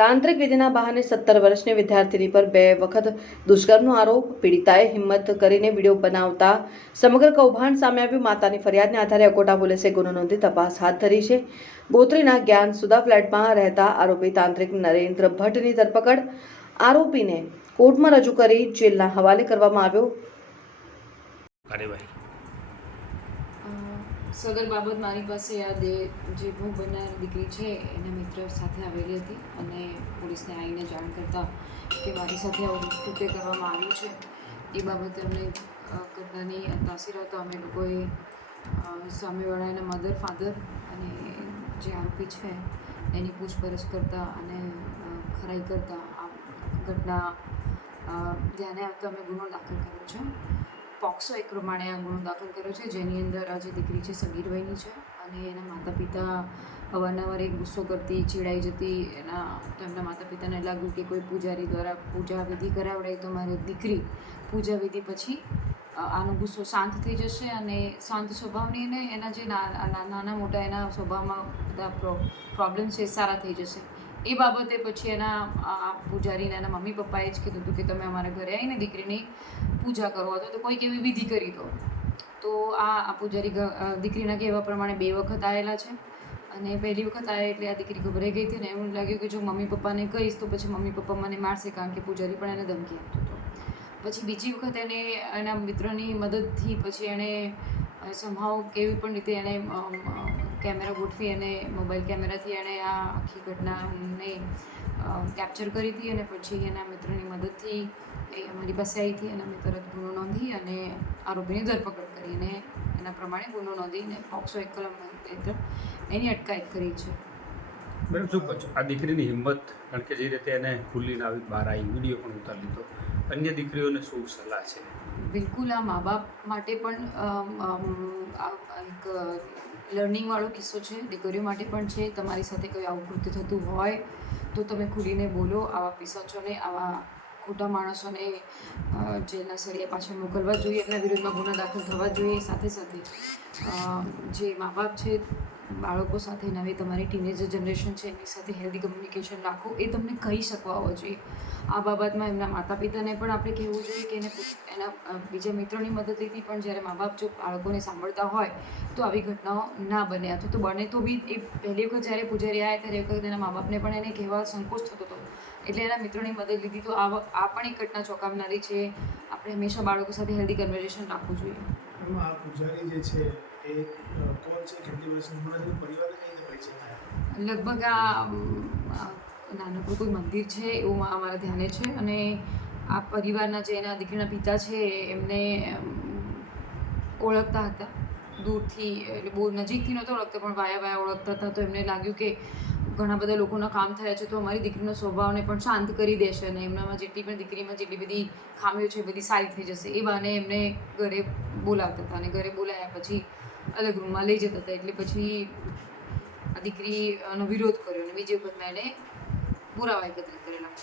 તાંત્રિક વિધિના બહાને 17 વર્ષની વિદ્યાર્થીની પર 2 વખત દુષ્કર્મનો આરોપ. પીડિતાએ હિંમત કરીને વિડીયો બનાવતા સમગ્ર કૌભાંડ સામે આવ્યું. માતાની ફરિયાદને આધારે અકોટા પોલીસે ગુનો નોંધી તપાસ હાથ ધરી છે. ગોત્રીના જ્ઞાન સુધા ફ્લેટમાં રહેતા આરોપી તાંત્રિક નરેન્દ્ર ભટ્ટની ધરપકડ. આરોપીને કોર્ટમાં રજૂ કરી જેલના હવાલે કરવામાં આવ્યો. સદર બાબત મારી પાસે યાદ જે ભોગ બનનાર દીકરી છે એના મિત્ર સાથે આવેલી હતી અને પોલીસને આવીને જાણ કરતાં કે મારી સાથે આવું કૃત્ય કરવામાં આવ્યું છે. એ બાબતે અમને ઘટનાની તાસીર આવતા અમે લોકોએ સામેવાળાના મધર ફાધર અને જે આરોપી છે એની પૂછપરછ કરતાં અને ખરાઈ કરતાં આ ઘટના ધ્યાને આવતા અમે ગુનો દાખલ કર્યો છે. પોક્સો એક પ્રમાણે આ ગુનો દાખલ કર્યો છે, જેની અંદર આ જે દીકરી છે સગીર વયની છે અને એના માતા પિતા અવારનવાર એક ગુસ્સો કરતી, ચીડાઈ જતી. તેમના માતા પિતાને લાગ્યું કે કોઈ પૂજારી દ્વારા પૂજા વિધિ કરાવડાય તો મારી દીકરી પૂજા વિધિ પછી આનો ગુસ્સો શાંત થઈ જશે અને શાંત સ્વભાવની એને એના જે નાના મોટા એના સ્વભાવમાં બધા પ્રોબ્લેમ છે એ સારા થઈ જશે. એ બાબતે પછી એના પૂજારીને એના મમ્મી પપ્પાએ જ કીધું હતું કે તમે અમારા ઘરે આવીને દીકરીની પૂજા કરો અથવા તો કોઈક એવી વિધિ કરી દો. તો આ પૂજારી દીકરીના કહેવા પ્રમાણે 2 વખત આવેલા છે અને પહેલી વખત આવ્યા એટલે આ દીકરી ગભરાઈ ગઈ હતી ને એવું લાગ્યું કે જો મમ્મી પપ્પાને કહીશ તો પછી મમ્મી પપ્પા મને મારશે, કારણ કે પૂજારી પણ એને ધમકી આપતો હતો. પછી બીજી વખત એને એના મિત્રની મદદથી પછી એણે સમહાવ કેવી પણ રીતે એણે કેમેરા ગોઠવી અને મોબાઈલ કેમેરાથી એણે આ આખી ઘટનાને કેપ્ચર કરી હતી અને પછી એના મિત્રની મદદથી એ અમારી પાસે આવી હતી અને અમે તરત ગુનો નોંધી અને આરોપીની ધરપકડ કરી અને એના પ્રમાણે ગુનો નોંધીને પોક્સો 1 કલમ હેઠળ એની અટકાયત કરી છે. મેડમ, શું કહો છો આ દીકરીની હિંમત? કારણ કે જે રીતે એને ખુલ્લીને આવી બહાર આવી, વિડીયો પણ ઉતારી લીધો, અન્ય દીકરીઓને શું સલાહ છે? બિલકુલ આ મા બાપ માટે પણ એક લર્નિંગવાળો કિસ્સો છે, દીકરીઓ માટે પણ છે. તમારી સાથે કોઈ આવું કૃત્ય થતું હોય તો તમે ખુલીને બોલો. આવા પિશાચોને, આવા ખોટા માણસોને જેલના સળિયા પાછળ મોકલવા જોઈએ, એમના વિરુદ્ધમાં ગુનો દાખલ થવા જોઈએ. સાથે સાથે જે મા બાપ છે બાળકો સાથે, નવી તમારી ટીનેજર જનરેશન છે એમની સાથે હેલ્ધી કમ્યુનિકેશન રાખો, એ તમને કહી શકવા હોવો જોઈએ. આ બાબતમાં એમના માતા પિતાને પણ આપણે કહેવું જોઈએ કે એના બીજા મિત્રોની મદદ લીધી, પણ જ્યારે મા બાપ જો બાળકોને સાંભળતા હોય તો આવી ઘટનાઓ ના બને. અથવા તો બને તો બી એ પહેલી વખત જ્યારે પૂજારી આવ્યા ત્યારે એક વખત એના મા બાપને પણ એને કહેવા સંકોચ થતો હતો એટલે એના મિત્રોની મદદ લીધી. તો આ પણ એક ઘટના ચોંકાવનારી છે. આપણે હંમેશા બાળકો સાથે હેલ્ધી કન્વર્ઝેશન રાખવું જોઈએ. આ પૂજારી જે છે એ કોણ છે, કેટલી વર્ષની ઉંમર છે, પરિવારને કઈ રીતે પરિચય થયા? લગભગ આ નાનકડું કોઈ મંદિર છે એવું અમારા ધ્યાને છે અને આ પરિવારના જે એના દીકરીના પિતા છે એમને ઓળખતા હતા દૂરથી, એટલે બહુ નજીકથી નહોતા ઓળખતા પણ વાયા ઓળખતા હતા. તો એમને લાગ્યું કે ઘણા બધા લોકોના કામ થયા છે તો અમારી દીકરીનો સ્વભાવને પણ શાંત કરી દેશે અને એમનામાં જેટલી પણ દીકરીમાં જેટલી બધી ખામીઓ છે એ બધી સારી થઈ જશે. એ બહાને એમને ઘરે બોલાવતા હતા અને ઘરે બોલાવ્યા પછી અલગ રૂમમાં લઈ જતા હતા. એટલે પછી આ દીકરીનો વિરોધ કર્યો અને બીજી વખત મેં એને પુરાવા એકત્રિત કરેલા.